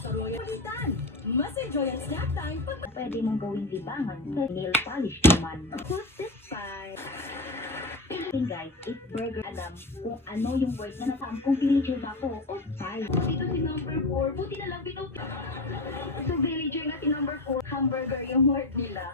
Sa Royal Palitan, mas enjoy ang snack time pag Pwede mong gawing libangan sa nail polish naman. Who's this by? Guys, if burger alam kung ano yung word na nasaan kung villager ba ako o spy. Dito si number 4, buti na lang bitaw. So villager na si number 4, hamburger yung word nila.